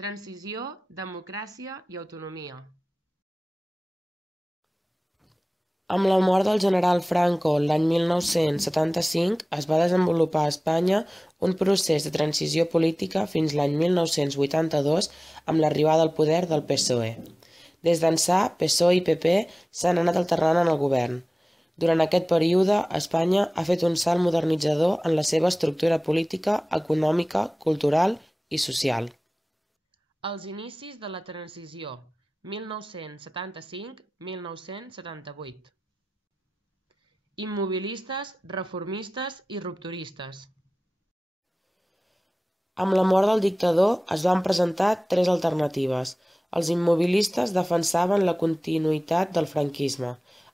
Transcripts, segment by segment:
Transició, democràcia i autonomia. Amb la mort del general Franco l'any 1975 es va desenvolupar a Espanya un procés de transició política fins l'any 1982 amb l'arribada al poder del PSOE. Des d'ençà, PSOE i PP s'han anat alternant en el govern. Durant aquest període, Espanya ha fet un salt modernitzador en la seva estructura política, econòmica, cultural i social. Els inicis de la transició, 1975-1978. Immobilistes, reformistes i rupturistes. Amb la mort del dictador es van presentar tres alternatives. Els immobilistes defensaven la continuïtat del franquisme,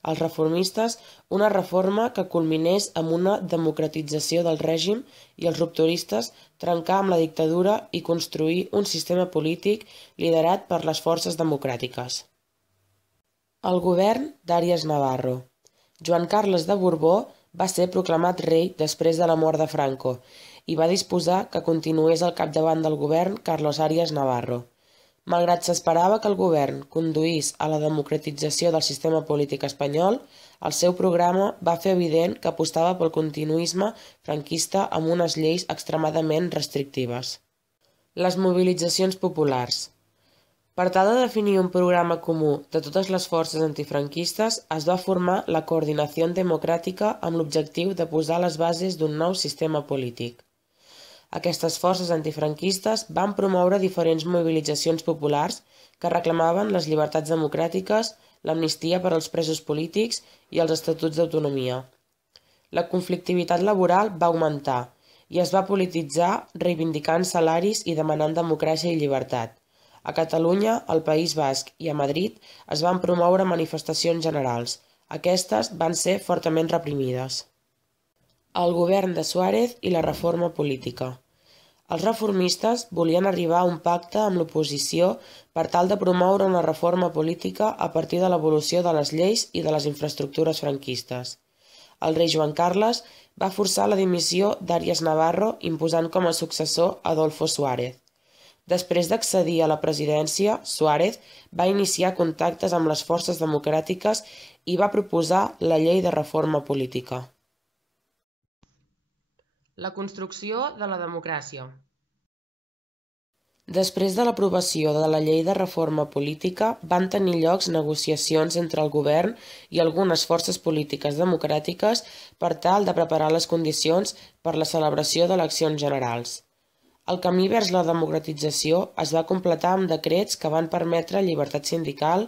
els reformistes una reforma que culminés amb una democratització del règim i els rupturistes trencar amb la dictadura i construir un sistema polític liderat per les forces democràtiques. El govern d'Àries Navarro. Joan Carles de Borbó va ser proclamat rei després de la mort de Franco i va disposar que continués al capdavant del govern Carlos Àries Navarro. Malgrat s'esperava que el govern conduís a la democratització del sistema polític espanyol, el seu programa va fer evident que apostava pel continuisme franquista amb unes lleis extremadament restrictives. Les mobilitzacions populars. Per tal de definir un programa comú de totes les forces antifranquistes, es va formar la Coordinació Democràtica amb l'objectiu de posar les bases d'un nou sistema polític. Aquestes forces antifranquistes van promoure diferents mobilitzacions populars que reclamaven les llibertats democràtiques, l'amnistia per als presos polítics i els estatuts d'autonomia. La conflictivitat laboral va augmentar i es va polititzar reivindicant salaris i demanant democràcia i llibertat. A Catalunya, al País Basc i a Madrid es van promoure manifestacions generals. Aquestes van ser fortament reprimides. El govern de Suárez i la reforma política. Els reformistes volien arribar a un pacte amb l'oposició per tal de promoure una reforma política a partir de l'evolució de les lleis i de les infraestructures franquistes. El rei Joan Carles va forçar la dimissió d'Àries Navarro imposant com a successor Adolfo Suárez. Després d'accedir a la presidència, Suárez va iniciar contactes amb les forces democràtiques i va proposar la llei de reforma política. La construcció de la democràcia. Després de l'aprovació de la llei de reforma política, van tenir llocs negociacions entre el govern i algunes forces polítiques democràtiques per tal de preparar les condicions per la celebració d'eleccions generals. El camí vers la democratització es va completar amb decrets que van permetre llibertat sindical,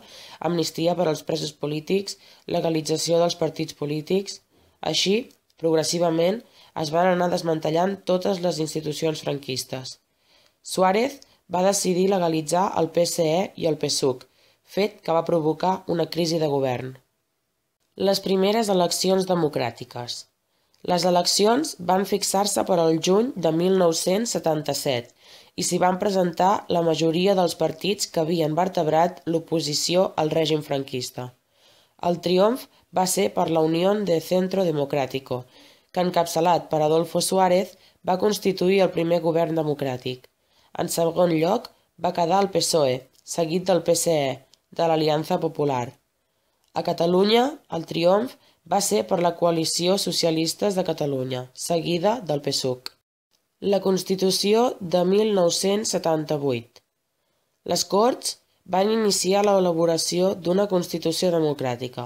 amnistia per als presos polítics, legalització dels partits polítics. Així, progressivament, es van anar desmantellant totes les institucions franquistes. Suárez va decidir legalitzar el PSE i el PSUC, fet que va provocar una crisi de govern. Les primeres eleccions democràtiques. Les eleccions van fixar-se per al juny de 1977 i s'hi van presentar la majoria dels partits que havien vertebrat l'oposició al règim franquista. El triomf va ser per la Unión de Centro Democrático, que encapçalat per Adolfo Suárez va constituir el primer govern democràtic. En segon lloc va quedar el PSOE, seguit del PSE, de l'Aliança Popular. A Catalunya, el triomf va ser per la Coalició Socialistes de Catalunya, seguida del PSUC. La Constitució de 1978. Les Corts van iniciar l'elaboració d'una Constitució democràtica.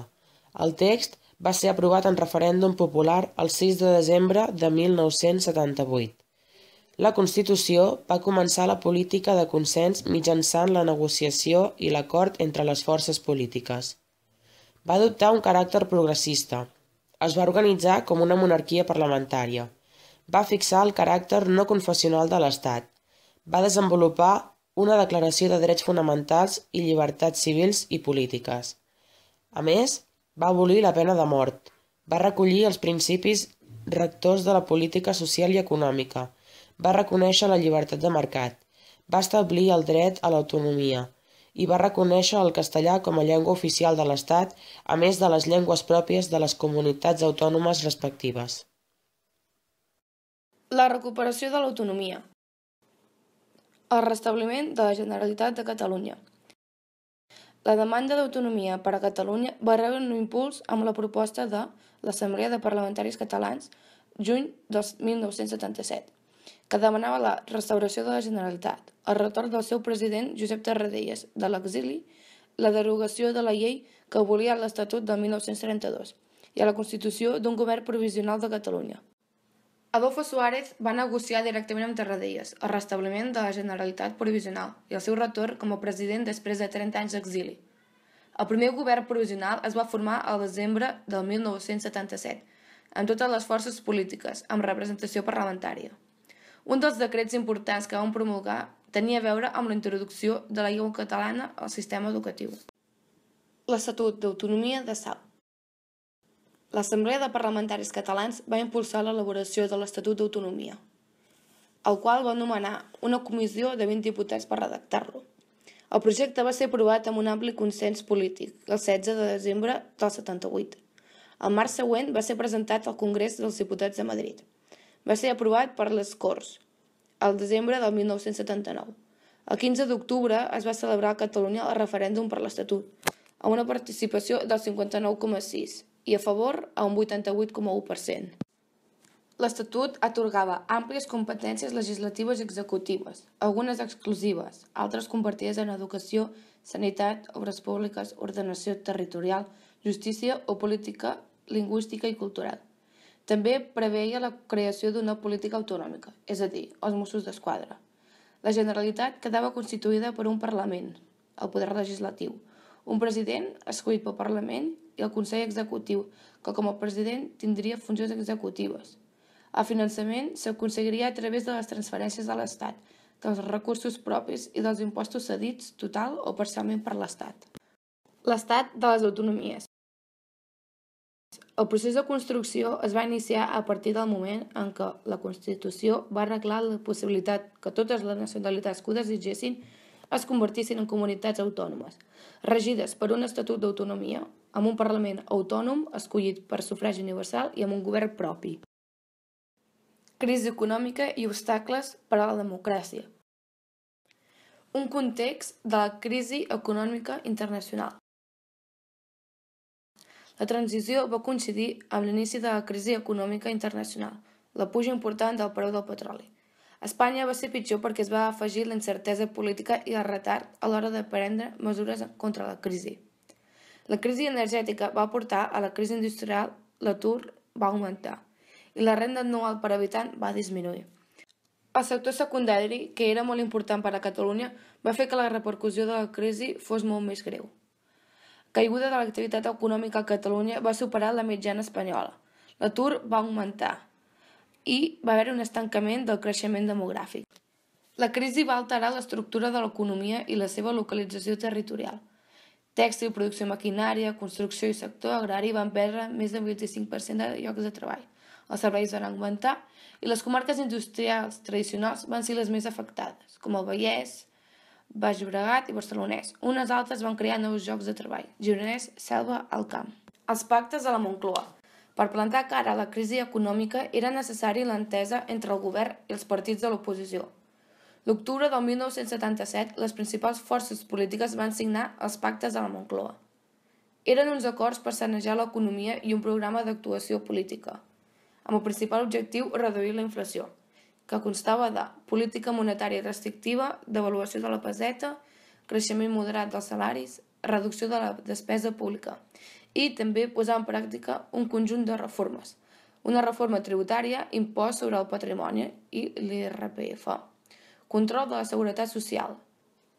El text va ser aprovat en referèndum popular el 6 de desembre de 1978. La Constitució va començar la política de consens mitjançant la negociació i l'acord entre les forces polítiques. Va adoptar un caràcter progressista. Es va organitzar com una monarquia parlamentària. Va fixar el caràcter no confessional de l'Estat. Va desenvolupar una declaració de drets fonamentals i llibertats civils i polítiques. A més, va abolir la pena de mort. Va recollir els principis rectors de la política social i econòmica. Va reconèixer la llibertat de mercat. Va establir el dret a l'autonomia i va reconèixer el castellà com a llengua oficial de l'Estat, a més de les llengües pròpies de les comunitats autònomes respectives. La recuperació de l'autonomia. El restabliment de la Generalitat de Catalunya. La demanda d'autonomia per a Catalunya va rebre un impuls amb la proposta de l'Assemblea de Parlamentaris Catalans, juny del 1977, que demanava la restauració de la Generalitat, el retorn del seu president Josep Tarradellas de l'exili, la derogació de la llei que abolia l'Estatut del 1932 i a la constitució d'un govern provisional de Catalunya. Adolfo Suárez va negociar directament amb Tarradellas el restabliment de la Generalitat provisional i el seu retorn com a president després de 30 anys d'exili. El primer govern provisional es va formar al desembre del 1977, amb totes les forces polítiques, amb representació parlamentària. Un dels decrets importants que van promulgar tenia a veure amb la introducció de la llengua catalana al sistema educatiu. L'Estatut d'Autonomia de Sau. L'Assemblea de Parlamentaris Catalans va impulsar l'elaboració de l'Estatut d'Autonomia, el qual va nomenar una comissió de 20 diputats per redactar-lo. El projecte va ser aprovat amb un ampli consens polític el 16 de desembre del 78. El març següent va ser presentat al Congrés dels Diputats de Madrid. Va ser aprovat per les Corts el desembre del 1979. El 15 d'octubre es va celebrar a Catalunya el referèndum per l'Estatut, amb una participació del 59,6% i a favor a un 88,1%. L'Estatut atorgava àmplies competències legislatives i executives, algunes exclusives, altres compartides en educació, sanitat, obres públiques, ordenació territorial, justícia o política lingüística i cultural. També preveia la creació d'una política autonòmica, és a dir, els Mossos d'Esquadra. La Generalitat quedava constituïda per un Parlament, el poder legislatiu, un president escollit pel Parlament i el Consell Executiu, que com a president tindria funcions executives. El finançament s'aconseguiria a través de les transferències de l'Estat, dels recursos propis i dels impostos cedits total o parcialment per l'Estat. L'Estat de les autonomies. El procés de construcció es va iniciar a partir del moment en què la Constitució va arreglar la possibilitat que totes les nacionalitats que ho desitgessin es convertissin en comunitats autònomes, regides per un estatut d'autonomia, amb un Parlament autònom escollit per sufragi universal i amb un govern propi. Crisi econòmica i obstacles per a la democràcia. Un context de la crisi econòmica internacional. La transició va coincidir amb l'inici de la crisi econòmica internacional, la puja important del preu del petroli. A Espanya va ser pitjor perquè es va afegir la incertesa política i el retard a l'hora de prendre mesures contra la crisi. La crisi energètica va portar a la crisi industrial, l'atur va augmentar i la renda anual per habitant va disminuir. El sector secundari, que era molt important per a Catalunya, va fer que la repercussió de la crisi fos molt més greu. Caiguda de l'activitat econòmica a Catalunya va superar la mitjana espanyola. L'atur va augmentar i va haver un estancament del creixement demogràfic. La crisi va alterar l'estructura de l'economia i la seva localització territorial. Tèxtil, producció maquinària, construcció i sector agrari van perdre més del 25% de llocs de treball. Els serveis van augmentar i les comarques industrials tradicionals van ser les més afectades, com el Vallès, Baix Llobregat i Barcelonès. Unes altres van crear nous llocs de treball, Gironès, Selva, Alt Camp. Els pactes de la Moncloa. Per plantar cara a la crisi econòmica era necessari l'entesa entre el govern i els partits de l'oposició. L'octubre del 1977, les principals forces polítiques van signar els pactes de la Moncloa. Eren uns acords per sanejar l'economia i un programa d'actuació política, amb el principal objectiu reduir la inflació, que constava de política monetària restrictiva, devaluació de la peseta, creixement moderat dels salaris, reducció de la despesa pública i també posar en pràctica un conjunt de reformes. Una reforma tributària, impost sobre el patrimoni i l'IRPF, control de la seguretat social,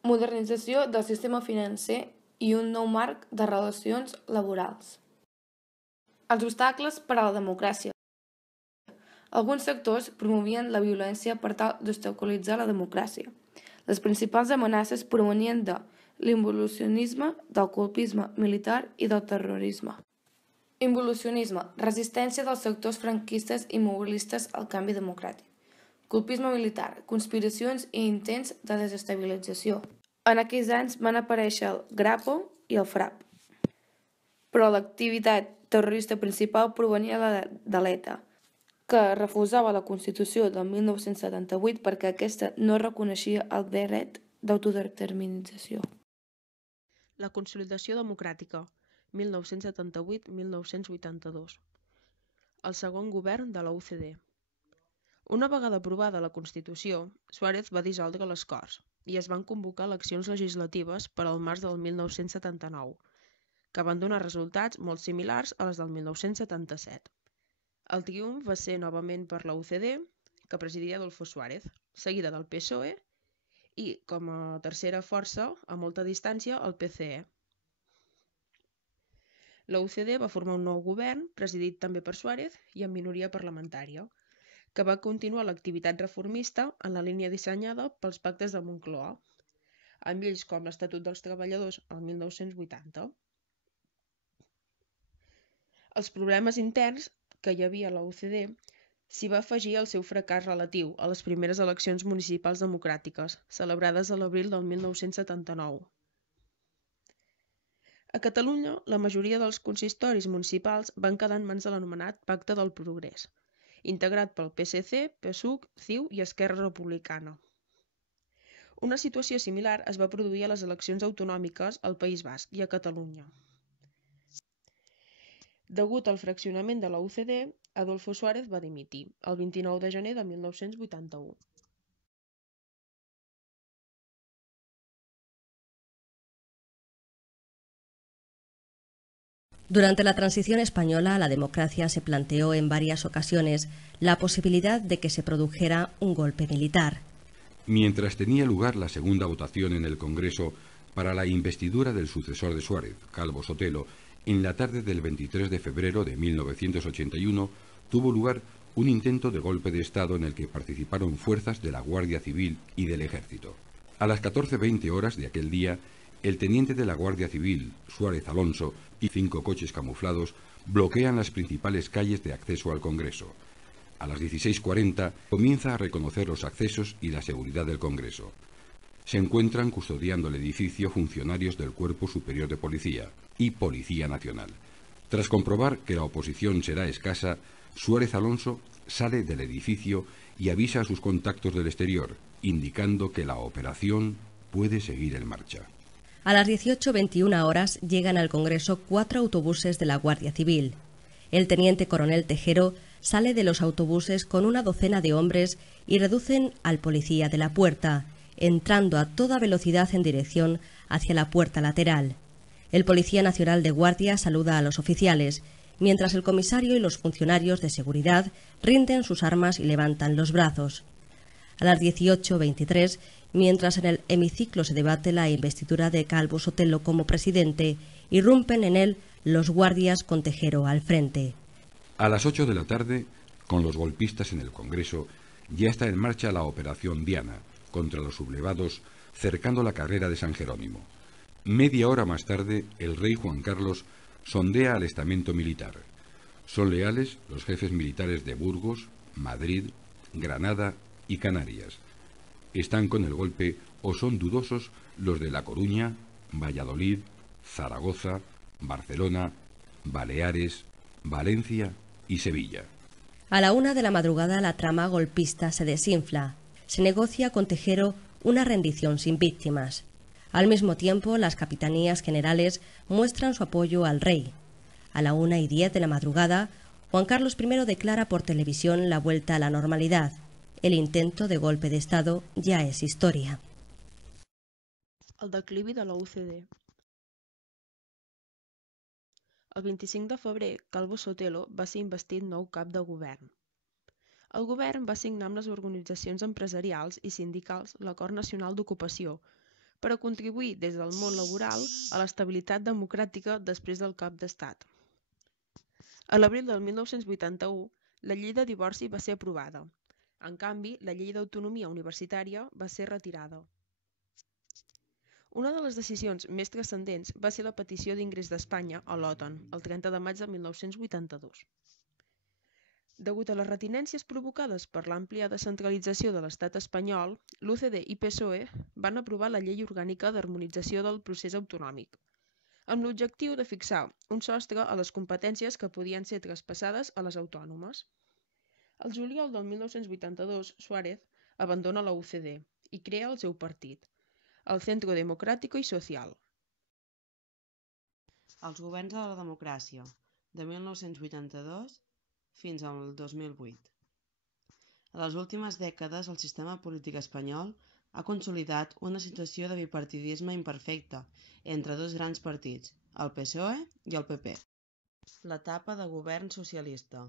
modernització del sistema financer i un nou marc de relacions laborals. Els obstacles per a la democràcia. Alguns sectors promovien la violència per tal d'obstaculitzar la democràcia. Les principals amenaces provenien de l'involucionisme, del colpisme militar i del terrorisme. Involucionisme, resistència dels sectors franquistes i mobilistes al canvi democràtic. Colpisme militar, conspiracions i intents de desestabilització. En aquells anys van aparèixer el Grapo i el FRAP. Però l'activitat terrorista principal provenia de l'ETA, que refusava la Constitució del 1978 perquè aquesta no reconeixia el dret d'autodeterminació. La consolidació democràtica, 1978-1982. El segon govern de la UCD. Una vegada aprovada la Constitució, Suárez va dissoldre les Corts i es van convocar eleccions legislatives per al març del 1979, que van donar resultats molt similars a les del 1977. El triomf va ser novament per la UCD, que presidia Adolfo Suárez, seguida del PSOE i, com a tercera força, a molta distància, el PCE. La UCD va formar un nou govern, presidit també per Suárez i amb minoria parlamentària, que va continuar l'activitat reformista en la línia dissenyada pels pactes de Moncloa, amb lleis com l'Estatut dels Treballadors el 1980. Els problemes interns que hi havia a la UCD s'hi va afegir el seu fracàs relatiu a les primeres eleccions municipals democràtiques, celebrades a l'abril del 1979. A Catalunya, la majoria dels consistoris municipals van quedar en mans de l'anomenat Pacte del Progrés, integrat pel PSC, PSUC, CiU i Esquerra Republicana. Una situació similar es va produir a les eleccions autonòmiques al País Basc i a Catalunya. Degut al fraccionament de la UCD, Adolfo Suárez va dimitir el 29 de gener de 1981. Durante la transición española, la democracia se planteó en varias ocasiones la posibilidad de que se produjera un golpe militar. Mientras tenía lugar la segunda votación en el Congreso para la investidura del sucesor de Suárez, Calvo Sotelo, en la tarde del 23 de febrero de 1981, tuvo lugar un intento de golpe de Estado en el que participaron fuerzas de la Guardia Civil y del Ejército. A las 14:20 horas de aquel día, el teniente de la Guardia Civil, Suárez Alonso, y 5 coches camuflados bloquean las principales calles de acceso al Congreso. A las 16:40 comienza a reconocer los accesos y la seguridad del Congreso. Se encuentran custodiando el edificio funcionarios del Cuerpo Superior de Policía y Policía Nacional. Tras comprobar que la oposición será escasa, Suárez Alonso sale del edificio y avisa a sus contactos del exterior, indicando que la operación puede seguir en marcha. A las 18:21 horas llegan al Congreso 4 autobuses de la Guardia Civil. El teniente coronel Tejero sale de los autobuses con una docena de hombres y reducen al policía de la puerta, entrando a toda velocidad en dirección hacia la puerta lateral. El Policía Nacional de Guardia saluda a los oficiales, mientras el comisario y los funcionarios de seguridad rinden sus armas y levantan los brazos. A las 18:23, mientras en el hemiciclo se debate la investidura de Calvo Sotelo como presidente, irrumpen en él los guardias con Tejero al frente. A las 8 de la tarde, con los golpistas en el Congreso, ya está en marcha la Operación Diana contra los sublevados, cercando la carrera de San Jerónimo. Media hora más tarde, el rey Juan Carlos sondea al estamento militar. Son leales los jefes militares de Burgos, Madrid, Granada y Canarias. Están con el golpe o son dudosos los de La Coruña, Valladolid, Zaragoza, Barcelona, Baleares, Valencia y Sevilla. A la 1 de la madrugada la trama golpista se desinfla. Se negocia con Tejero una rendición sin víctimas. Al mismo tiempo, las capitanías generales muestran su apoyo al rey. A la 1:10 de la madrugada, Juan Carlos I declara por televisión la vuelta a la normalidad. El intento de golpe de Estado ja és història. El declivi de la UCD. El 25 de febrer, Calvo Sotelo va ser investit nou cap de govern. El govern va signar amb les organitzacions empresarials i sindicals l'Acord Nacional d'Ocupació per a contribuir des del món laboral a l'estabilitat democràtica després del cop d'estat. A l'abril del 1981, la llei de divorci va ser aprovada. En canvi, la llei d'autonomia universitària va ser retirada. Una de les decisions més transcendents va ser la petició d'ingrés d'Espanya a l'OTAN, el 30 de maig de 1982. Degut a les retinències provocades per l'àmplia descentralització de l'estat espanyol, l'UCD i PSOE van aprovar la Llei Orgànica d'Harmonització del Procés Autonòmic, amb l'objectiu de fixar un sostre a les competències que podien ser traspassades a les autònomes. Al juliol del 1982, Suárez abandona la UCD i crea el seu partit, el Centro Democrático y Social. Els governs de la democràcia, de 1982 fins al 2008. A les últimes dècades, el sistema polític espanyol ha consolidat una situació de bipartidisme imperfecte entre dos grans partits, el PSOE i el PP. L'etapa de govern socialista,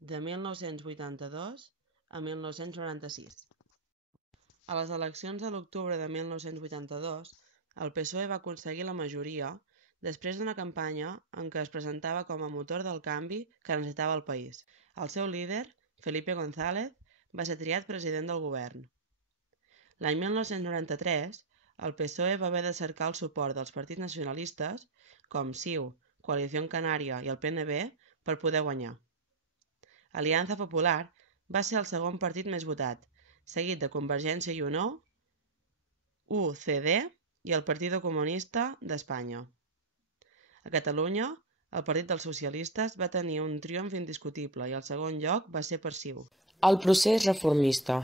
de 1982 a 1996. A les eleccions de l'octubre de 1982, el PSOE va aconseguir la majoria després d'una campanya en què es presentava com a motor del canvi que necessitava el país. El seu líder, Felipe González, va ser triat president del govern. L'any 1993, el PSOE va haver de cercar el suport dels partits nacionalistes, com CiU, Coalició Canària i el PNB, per poder guanyar. Alianza Popular va ser el segon partit més votat, seguit de Convergència i Unió, UCD i el Partido Comunista d'Espanya. A Catalunya, el Partit dels Socialistes va tenir un triomf indiscutible i el segon lloc va ser per CiU. El procés reformista.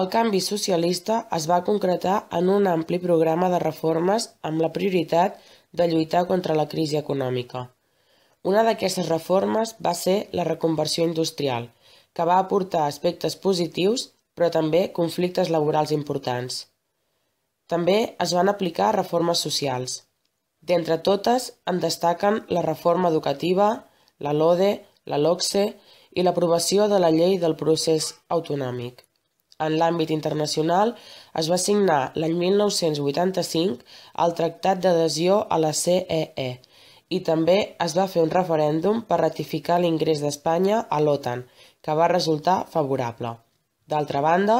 El canvi socialista es va concretar en un ampli programa de reformes amb la prioritat de lluitar contra la crisi econòmica. Una d'aquestes reformes va ser la reconversió industrial, que va aportar aspectes positius, però també conflictes laborals importants. També es van aplicar reformes socials. D'entre totes en destaquen la reforma educativa, la LODE, la LOCSE i l'aprovació de la llei del procés autonòmic. En l'àmbit internacional es va signar l'any 1985 el Tractat d'Adhesió a la CEE i també es va fer un referèndum per ratificar l'ingrés d'Espanya a l'OTAN, que va resultar favorable. D'altra banda,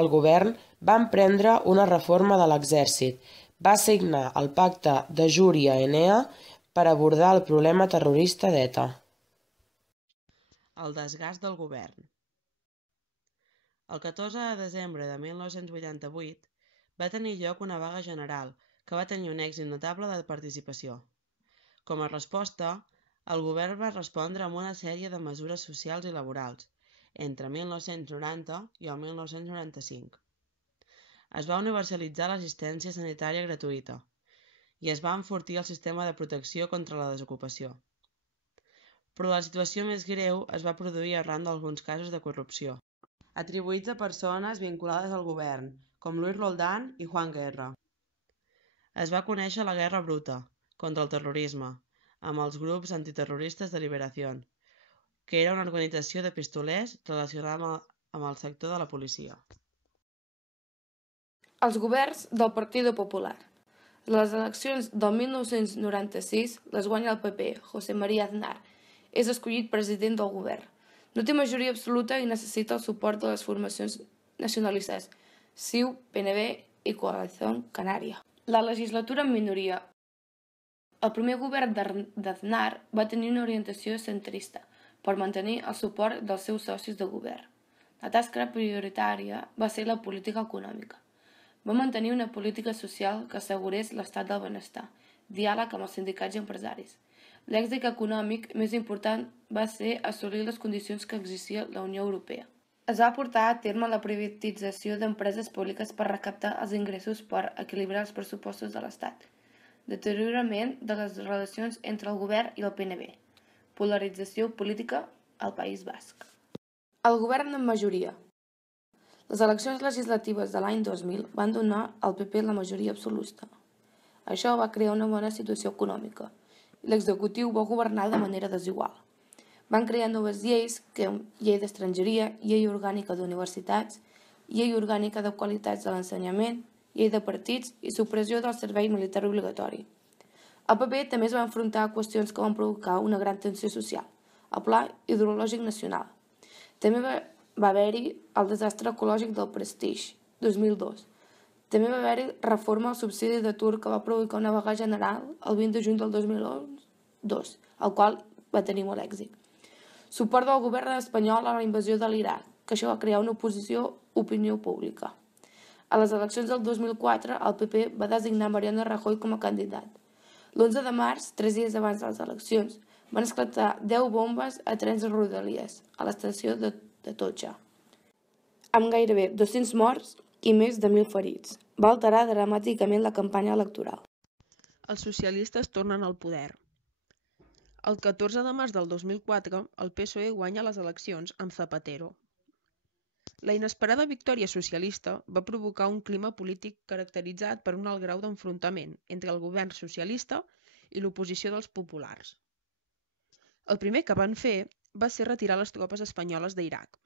el govern va emprendre una reforma de l'exèrcit, va signar el pacte de Júria-Enea per abordar el problema terrorista d'ETA. El desgast del govern. El 14 de desembre de 1988 va tenir lloc una vaga general que va tenir un èxit notable de participació. Com a resposta, el govern va respondre amb una sèrie de mesures socials i laborals entre 1990 i el 1995. Es va universalitzar l'assistència sanitària gratuïta i es va enfortir el sistema de protecció contra la desocupació. Però la situació més greu es va produir arran d'alguns casos de corrupció, atribuïts a persones vinculades al govern, com Luis Roldán i Juan Guerra. Es va conèixer la Guerra Bruta contra el terrorisme, amb els grups antiterroristes de Liberación, que era una organització de pistolers relacionada amb el sector de la policia. Els governs del Partido Popular. Les eleccions del 1996 les guanya el PP, José María Aznar. És escollit president del govern. No té majoria absoluta i necessita el suport de les formacions nacionalistes, CiU, PNB i Coalició Canària. La legislatura en minoria. El primer govern d'Aznar va tenir una orientació centrista per mantenir el suport dels seus socis de govern. La tasca prioritària va ser la política econòmica. Va mantenir una política social que assegurés l'estat del benestar, diàleg amb els sindicats i empresaris. L'èxit econòmic més important va ser assolir les condicions que exigia la Unió Europea. Es va portar a terme la privatització d'empreses públiques per recaptar els ingressos per equilibrar els pressupostos de l'Estat. Deteriorament de les relacions entre el govern i el PNB. Polarització política al País Basc. El govern en majoria. Les eleccions legislatives de l'any 2000 van donar al PP la majoria absoluta. Això va crear una bona situació econòmica i l'executiu va governar de manera desigual. Van crear noves lleis, llei d'estrangeria, llei orgànica d'universitats, llei orgànica de qualitats de l'ensenyament, llei de partits i supressió del servei militar obligatori. El PP també es va enfrontar a qüestions que van provocar una gran tensió social, el Pla Hidrològic Nacional. També va haver-hi el desastre ecològic del Prestige, 2002. També va haver-hi reforma al subsidi d'atur que va provocar una vaga general el 20 de juny del 2002, el qual va tenir molt èxit. Suport del govern espanyol a la invasió de l'Iraq, que això va crear una opinió pública. A les eleccions del 2004, el PP va designar Mariano Rajoy com a candidat. L'11 de març, 3 dies abans de les eleccions, van esclatar 10 bombes a trens de Rodalies, a l'estació de Totxa, amb gairebé 200 morts i més de 1.000 ferits. Va alterar dramàticament la campanya electoral. Els socialistes tornen al poder. El 14 de març del 2004, el PSOE guanya les eleccions amb Zapatero. La inesperada victòria socialista va provocar un clima polític caracteritzat per un alt grau d'enfrontament entre el govern socialista i l'oposició dels populars. El primer que van fer va ser retirar les tropes espanyoles d'Iraq.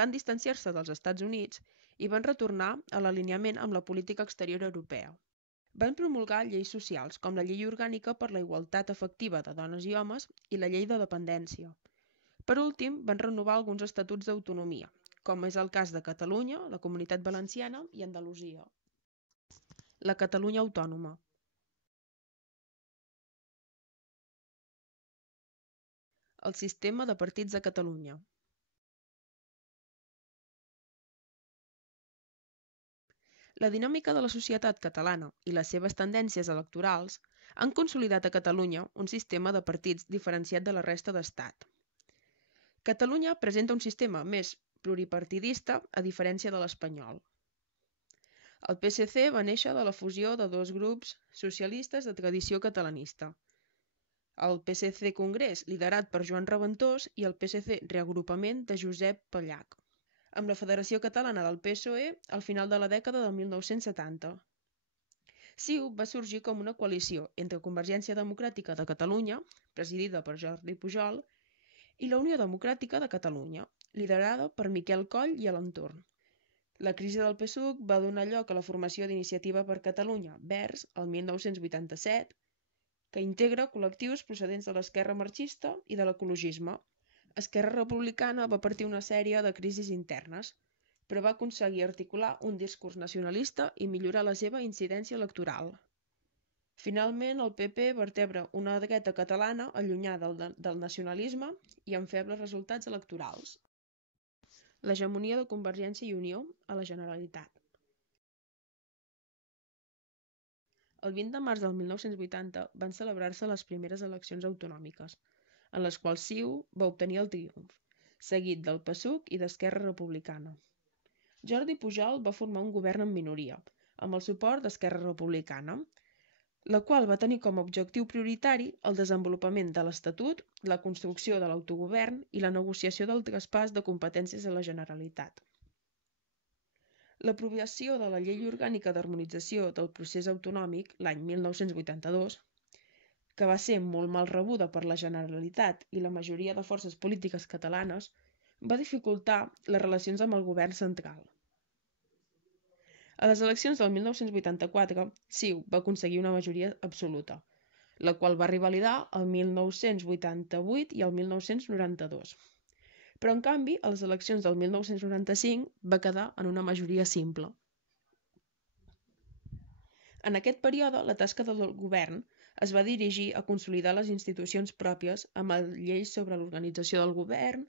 Van distanciar-se dels Estats Units i van retornar a l'alineament amb la política exterior europea. Van promulgar lleis socials com la Llei Orgànica per la Igualtat Efectiva de Dones i Homes i la Llei de Dependència. Per últim, van renovar alguns estatuts d'autonomia, com és el cas de Catalunya, la Comunitat Valenciana i Andalusia. La Catalunya autònoma. El sistema de partits de Catalunya. La dinàmica de la societat catalana i les seves tendències electorals han consolidat a Catalunya un sistema de partits diferenciat de la resta d'Estat. Catalunya presenta un sistema més pluripartidista a diferència de l'espanyol. El PSC va néixer de la fusió de dos grups socialistes de tradició catalanista. El PSC Congrés, liderat per Joan Reventós, i el PSC Reagrupament de Josep Pallach, amb la Federació Catalana del PSOE al final de la dècada de 1970. CiU va sorgir com una coalició entre Convergència Democràtica de Catalunya, presidida per Jordi Pujol, i la Unió Democràtica de Catalunya, liderada per Miquel Coll i l'entorn. La crisi del PSUC va donar lloc a la formació d'Iniciativa per Catalunya, Verds, el 1987, que integra col·lectius procedents de l'esquerra marxista i de l'ecologisme. Esquerra Republicana va patir una sèrie de crisis internes, però va aconseguir articular un discurs nacionalista i millorar la seva incidència electoral. Finalment, el PP vertebra una dreta catalana allunyada del nacionalisme i amb febles resultats electorals. L'hegemonia de Convergència i Unió a la Generalitat. El 20 de març del 1980 van celebrar-se les primeres eleccions autonòmiques, en les quals CiU va obtenir el triomf, seguit del PSUC i d'Esquerra Republicana. Jordi Pujol va formar un govern en minoria, amb el suport d'Esquerra Republicana, la qual va tenir com a objectiu prioritari el desenvolupament de l'Estatut, la construcció de l'autogovern i la negociació del traspàs de competències a la Generalitat. L'aprovació de la Llei Orgànica d'Harmonització del Procés Autonòmic l'any 1982, que va ser molt mal rebuda per la Generalitat i la majoria de forces polítiques catalanes, va dificultar les relacions amb el govern central. A les eleccions del 1984, CiU va aconseguir una majoria absoluta, la qual va revalidar el 1988 i el 1992. Però, en canvi, a les eleccions del 1995 va quedar en una majoria simple. En aquest període, la tasca del govern es va dirigir a consolidar les institucions pròpies amb lleis sobre l'organització del govern,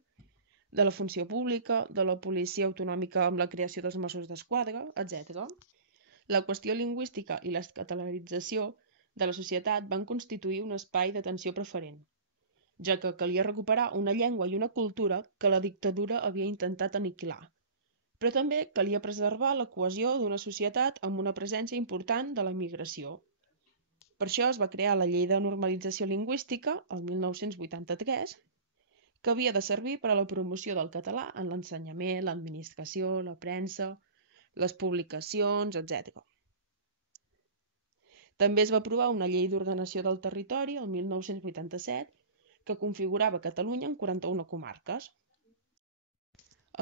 de la funció pública, de la policia autonòmica amb la creació dels Mossos d'Esquadra, etc. La qüestió lingüística i la catalanització de la societat van constituir un espai d'atenció preferent, ja que calia recuperar una llengua i una cultura que la dictadura havia intentat aniquilar. Però també calia preservar la cohesió d'una societat amb una presència important de la migració. Per això es va crear la Llei de Normalització Lingüística, el 1983, que havia de servir per a la promoció del català en l'ensenyament, l'administració, la premsa, les publicacions, etc. També es va aprovar una Llei d'Ordenació del Territori, el 1987, que configurava Catalunya en 41 comarques.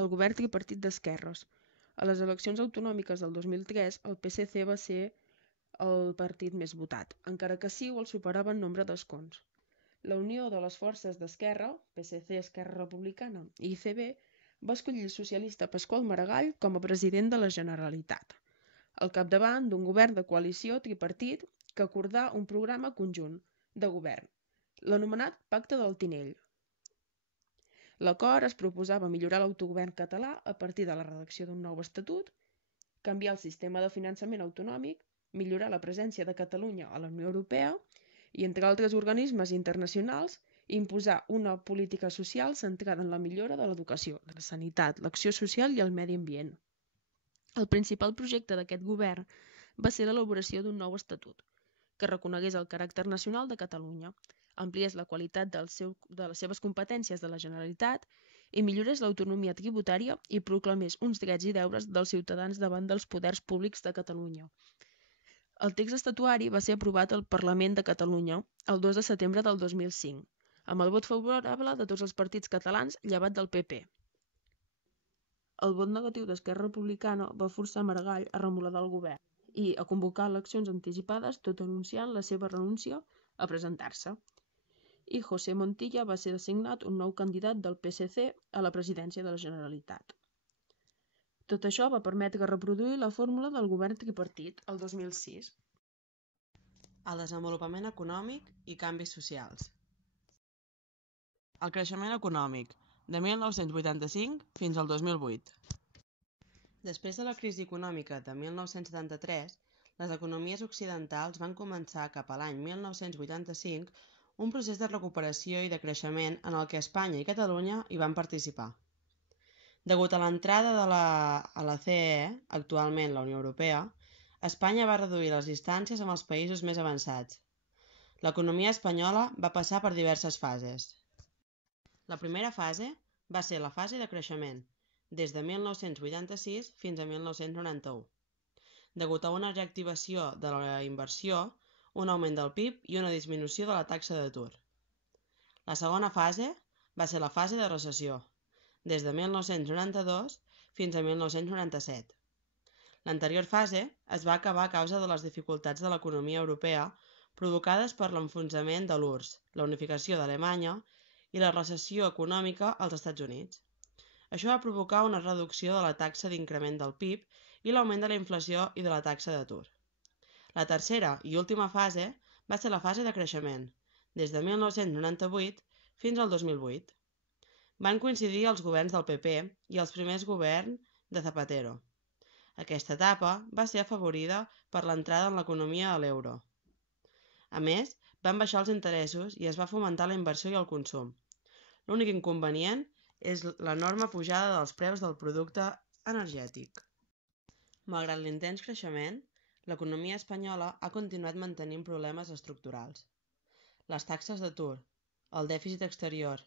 El govern tripartit d'esquerres. A les eleccions autonòmiques del 2003, el PSC va ser el partit més votat, encara que CiU el superava en nombre d'escons. La Unió de les Forces d'Esquerra, PSC, Esquerra Republicana i ICB, va escollir el socialista Pasqual Maragall com a president de la Generalitat, al capdavant d'un govern de coalició tripartit que acordà un programa conjunt de govern, l'anomenat Pacte del Tinell. L'acord es proposava millorar l'autogovern català a partir de la redacció d'un nou estatut, canviar el sistema de finançament autonòmic, millorar la presència de Catalunya a la Unió Europea i, entre altres organismes internacionals, i imposar una política social centrada en la millora de l'educació, de la sanitat, l'acció social i el medi ambient. El principal projecte d'aquest govern va ser l'elaboració d'un nou estatut, que reconegués el caràcter nacional de Catalunya, ampliés la qualitat de les seves competències de la Generalitat i millorés l'autonomia tributària i proclamés uns drets i deures dels ciutadans davant dels poders públics de Catalunya. El text estatuari va ser aprovat al Parlament de Catalunya el 2 de setembre del 2005, amb el vot favorable de tots els partits catalans llevat del PP. El vot negatiu d'Esquerra Republicana va forçar Maragall a remodelar el govern i a convocar eleccions anticipades, tot anunciant la seva renúncia a presentar-se. I José Montilla va ser designat un nou candidat del PSC a la presidència de la Generalitat. Tot això va permetre reproduir la fórmula del govern tripartit el 2006. El desenvolupament econòmic i canvis socials. El creixement econòmic, de 1985 fins al 2008. Després de la crisi econòmica de 1973, les economies occidentals van començar cap a l'any 1985 un procés de recuperació i de creixement en el que Espanya i Catalunya hi van participar. Degut a l'entrada a la CE, actualment la Unió Europea, Espanya va reduir les distàncies amb els països més avançats. L'economia espanyola va passar per diverses fases. La primera fase va ser la fase de creixement, des de 1986 fins a 1991, degut a una reactivació de la inversió, un augment del PIB i una disminució de la taxa d'atur. La segona fase va ser la fase de recessió, des de 1992 fins a 1997. L'anterior fase es va acabar a causa de les dificultats de l'economia europea provocades per l'enfonsament de l'URSS, la unificació d'Alemanya i la recessió econòmica als Estats Units. Això va provocar una reducció de la taxa d'increment del PIB i l'augment de la inflació i de la taxa d'atur. La tercera i última fase va ser la fase de creixement, des de 1998 fins al 2008. Van coincidir els governs del PP i els primers governs de Zapatero. Aquesta etapa va ser afavorida per l'entrada en l'economia a l'euro. A més, van baixar els interessos i es va fomentar la inversió i el consum. L'únic inconvenient és l'enorme pujada dels preus del producte energètic. Malgrat l'intens creixement, l'economia espanyola ha continuat mantenint problemes estructurals. Les taxes d'atur, el dèficit exterior,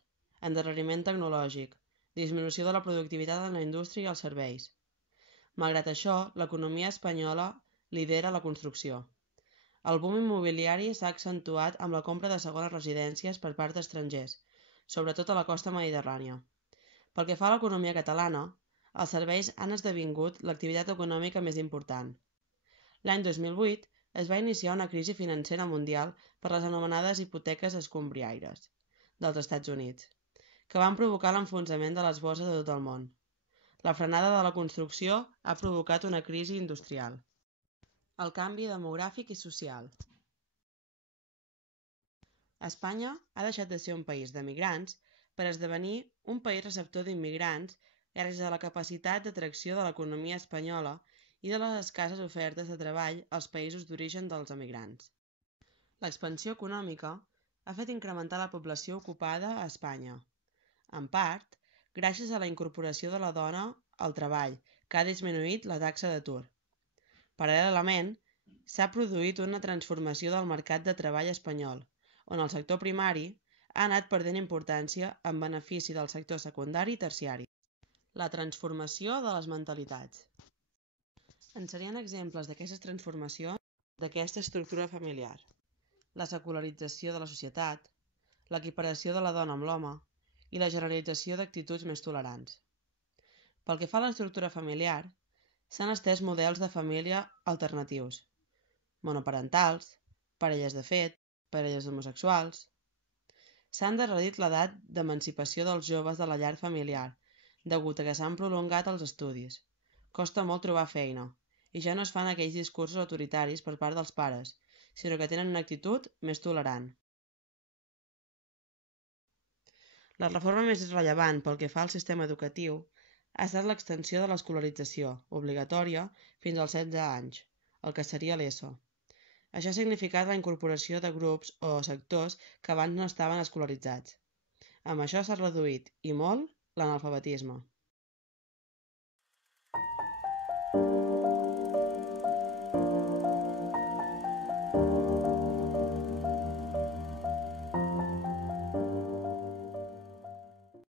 endarreriment tecnològic, disminució de la productivitat en la indústria i els serveis. Malgrat això, l'economia espanyola lidera la construcció. El boom immobiliari s'ha accentuat amb la compra de segones residències per part d'estrangers, sobretot a la costa mediterrània. Pel que fa a l'economia catalana, els serveis han esdevingut l'activitat econòmica més important. L'any 2008 es va iniciar una crisi financera mundial per les anomenades hipoteques escombriaires dels Estats Units, que van provocar l'enfonsament de les borses de tot el món. La frenada de la construcció ha provocat una crisi industrial. El canvi demogràfic i social. Espanya ha deixat de ser un país d'emigrants per esdevenir un país receptor d'immigrants gràcies a la capacitat d'atracció de l'economia espanyola i de les escasses ofertes de treball als països d'origen dels emigrants. L'expansió econòmica ha fet incrementar la població ocupada a Espanya, en part gràcies a la incorporació de la dona al treball, que ha disminuït la taxa d'atur. Paral·lelament, s'ha produït una transformació del mercat de treball espanyol, on el sector primari ha anat perdent importància en benefici del sector secundari i terciari. La transformació de les mentalitats. En serien exemples d'aquestes transformacions d'aquesta estructura familiar: la secularització de la societat, l'equiparació de la dona amb l'home i la generalització d'actituds més tolerants. Pel que fa a l'estructura familiar, s'han estès models de família alternatius, monoparentals, parelles de fet, parelles homosexuals. S'ha endarrerit l'edat d'emancipació dels joves de la llar familiar, degut a que s'han prolongat els estudis. Costa molt trobar feina, i ja no es fan aquells discursos autoritaris per part dels pares, sinó que tenen una actitud més tolerant. La reforma més rellevant pel que fa al sistema educatiu ha estat l'extensió de l'escolarització, obligatòria, fins als 16 anys, el que seria l'ESO. Això ha significat la incorporació de grups o sectors que abans no estaven escolaritzats. Amb això s'ha reduït, i molt, l'analfabetisme.